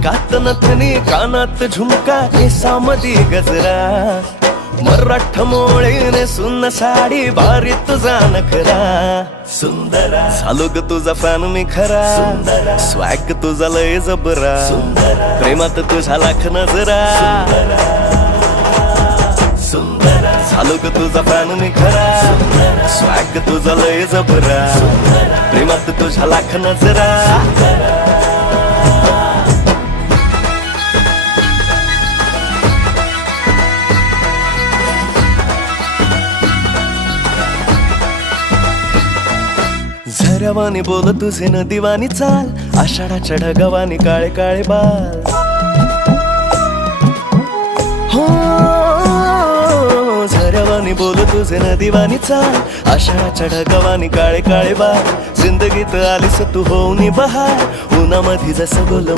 नाकात नथनी कानात झुमका केसामधी गजरा मराठ मोळीने सुन्न साडी भारी तुझा नखरा सुंदरा झालो ग तुझा फॅन मी खरा स्वॅग तुझा लय जबरा प्रेमात तुझा लाख नजरा सुंदरा झालो ग तुझा फॅन मी खरा स्वॅग तुझा लय जबरा प्रेमात तुझा लाख नजरा झऱ्यावानी बोल तुझे नदीवानी चाल आषाढाच्या ढगावानी काळे काळे बाल हो झऱ्यावानी बोल तुझे नदीवानी चाल आषाढाच्या ढगावानी काळे काळे बाल जिंदगीत आलीस तू होऊनी बहार उन्हामध्ये जसं बोल